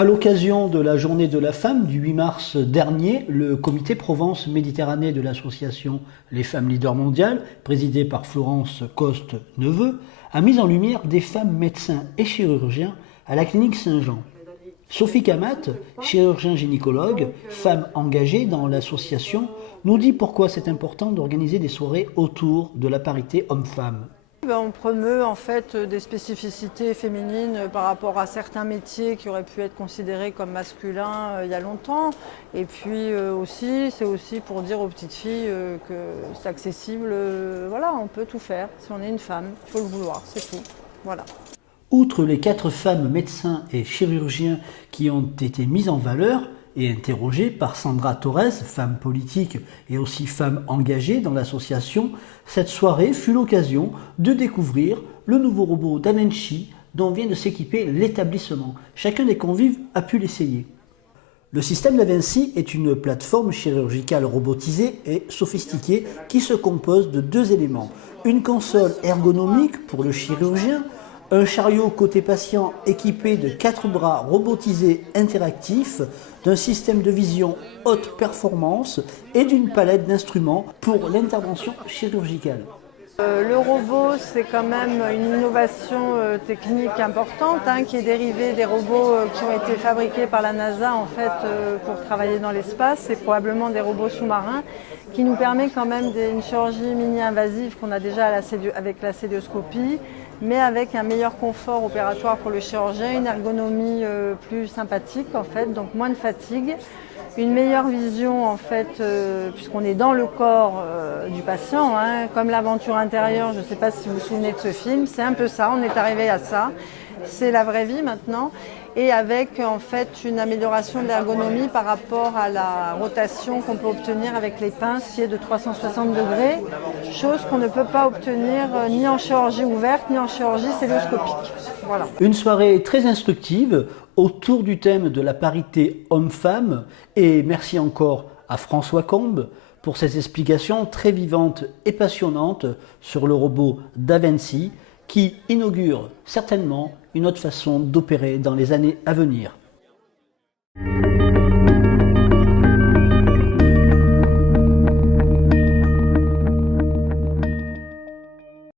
À l'occasion de la Journée de la femme du 8 mars dernier, le comité Provence-Méditerranée de l'association Les Femmes Leaders Mondiales, présidé par Florence Coste-Neveu, a mis en lumière des femmes médecins et chirurgiens à la clinique Saint-Jean. Sophie Kamat, chirurgien-gynécologue, femme engagée dans l'association, nous dit pourquoi c'est important d'organiser des soirées autour de la parité homme-femme. On promeut en fait des spécificités féminines par rapport à certains métiers qui auraient pu être considérés comme masculins il y a longtemps. Et puis c'est aussi pour dire aux petites filles que c'est accessible, voilà, on peut tout faire. Si on est une femme, il faut le vouloir, c'est tout. Voilà. Outre les 4 femmes médecins et chirurgiens qui ont été mises en valeur et interrogées par Sandra Torres, femme politique et aussi femme engagée dans l'association, cette soirée fut l'occasion de découvrir le nouveau robot DaVinci dont vient de s'équiper l'établissement. Chacun des convives a pu l'essayer. Le système DaVinci est une plateforme chirurgicale robotisée et sophistiquée qui se compose de 2 éléments. Une console ergonomique pour le chirurgien, un chariot côté patient équipé de 4 bras robotisés interactifs, d'un système de vision haute performance et d'une palette d'instruments pour l'intervention chirurgicale. Le robot, c'est quand même une innovation technique importante qui est dérivée des robots qui ont été fabriqués par la NASA en fait, pour travailler dans l'espace. C'est probablement des robots sous-marins qui nous permet quand même une chirurgie mini-invasive qu'on a déjà avec la célioscopie, mais avec un meilleur confort opératoire pour le chirurgien, une ergonomie plus sympathique en fait, donc moins de fatigue. Une meilleure vision en fait, puisqu'on est dans le corps du patient, comme l'aventure intérieure, je ne sais pas si vous vous souvenez de ce film, c'est un peu ça, on est arrivé à ça, c'est la vraie vie maintenant, et avec en fait une amélioration de l'ergonomie par rapport à la rotation qu'on peut obtenir avec les pinces qui est de 360 degrés, chose qu'on ne peut pas obtenir ni en chirurgie ouverte ni en chirurgie célioscopique. Voilà. Une soirée très instructive autour du thème de la parité homme-femme, et merci encore à François Combes pour ses explications très vivantes et passionnantes sur le robot DaVinci qui inaugure certainement une autre façon d'opérer dans les années à venir.